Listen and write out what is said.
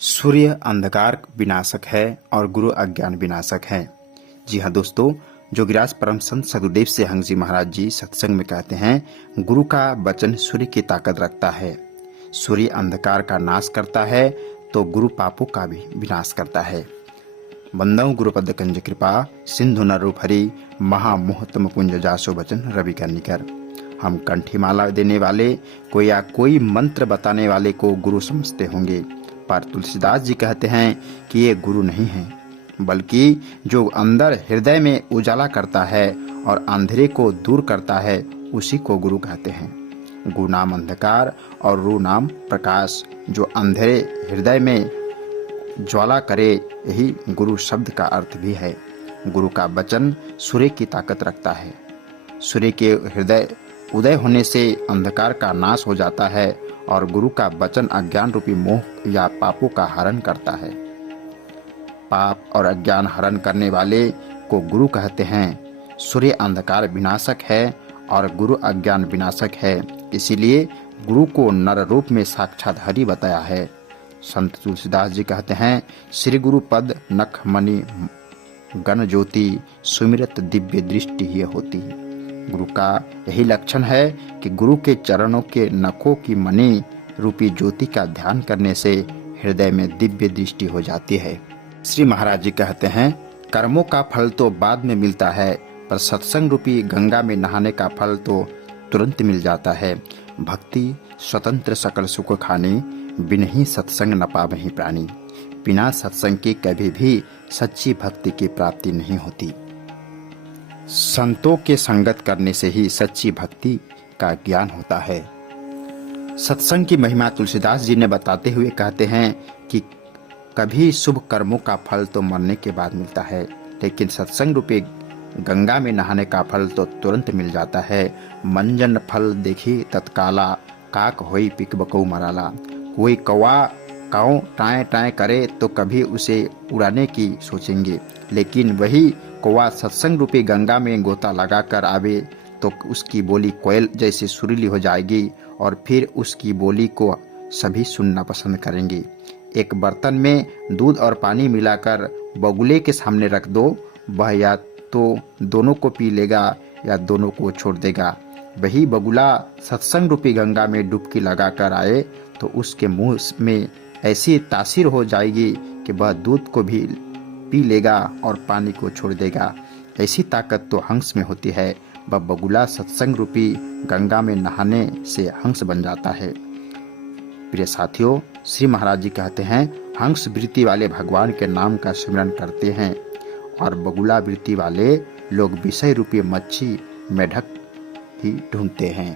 सूर्य अंधकार विनाशक है और गुरु अज्ञान विनाशक है। जी हाँ दोस्तों, जोगिराज परम संत सदगुरुदेव सिंह जी महाराज जी सत्संग में कहते हैं, गुरु का वचन सूर्य की ताकत रखता है। सूर्य अंधकार का नाश करता है तो गुरु पापों का भी विनाश करता है। बंदौ गुरुपद कंज कृपा सिंधु न रूप हरि महामोहतम पुंज जासो वचन रवि करनिकर। हम कंठी माला देने वाले को या कोई मंत्र बताने वाले को गुरु समझते होंगे, पर तुलसीदास जी कहते हैं कि ये गुरु नहीं है, बल्कि जो अंदर हृदय में उजाला करता है और अंधेरे को दूर करता है उसी को गुरु कहते हैं। गुरु नाम अंधकार और रू नाम प्रकाश, जो अंधेरे हृदय में ज्वाला करे, यही गुरु शब्द का अर्थ भी है। गुरु का वचन सूर्य की ताकत रखता है। सूर्य के हृदय उदय होने से अंधकार का नाश हो जाता है और गुरु का वचन अज्ञान रूपी मोह या पापों का हरण करता है। पाप और अज्ञान हरण करने वाले को गुरु कहते हैं। सूर्य अंधकार विनाशक है और गुरु अज्ञान विनाशक है, इसीलिए गुरु को नर रूप में साक्षात हरि बताया है। संत तुलसीदास जी कहते हैं, श्री गुरु पद नख मणि गण ज्योति सुमिरत दिव्य दृष्टि ही होती। गुरु का यही लक्षण है कि गुरु के चरणों के नखों की मणि रूपी ज्योति का ध्यान करने से हृदय में दिव्य दृष्टि हो जाती है। श्री महाराज जी कहते हैं, कर्मों का फल तो बाद में मिलता है, पर सत्संग रूपी गंगा में नहाने का फल तो तुरंत मिल जाता है। भक्ति स्वतंत्र सकल सुख खानी, बिन ही सत्संग न पावहि प्राणी। बिना सत्संग के कभी भी सच्ची भक्ति की प्राप्ति नहीं होती। संतों के संगत करने से ही सच्ची भक्ति का ज्ञान होता है। सत्संग की महिमा तुलसीदास जी ने बताते हुए कहते हैं कि कभी शुभ कर्मों का फल तो मरने के बाद मिलता है, लेकिन सत्संग रूपी गंगा में नहाने का फल तो तुरंत मिल जाता है। मंजन फल देखी तत्काला, काक होई पिक बकऊ मराला। कोई कौवा काऊ टाएं टाएं करे तो कभी उसे उड़ाने की सोचेंगे, लेकिन वही कौवा सत्संग रूपी गंगा में गोता लगाकर आवे तो उसकी बोली कोयल जैसी सुरीली हो जाएगी और फिर उसकी बोली को सभी सुनना पसंद करेंगे। एक बर्तन में दूध और पानी मिलाकर बगुले के सामने रख दो, वह या तो दोनों को पी लेगा या दोनों को छोड़ देगा। वही बगुला सत्संग रूपी गंगा में डुबकी लगाकर आए तो उसके मुंह में ऐसी तासीर हो जाएगी कि वह दूध को भी पी लेगा और पानी को छोड़ देगा। ऐसी ताकत तो हंस में होती है। वह बगुला सत्संग रूपी गंगा में नहाने से हंस बन जाता है। प्रिय साथियों, श्री महाराज जी कहते हैं, हंस वृत्ति वाले भगवान के नाम का स्मरण करते हैं और बगुला वृत्ति वाले लोग विषय रूपी मच्छी मेढक ही ढूंढते हैं।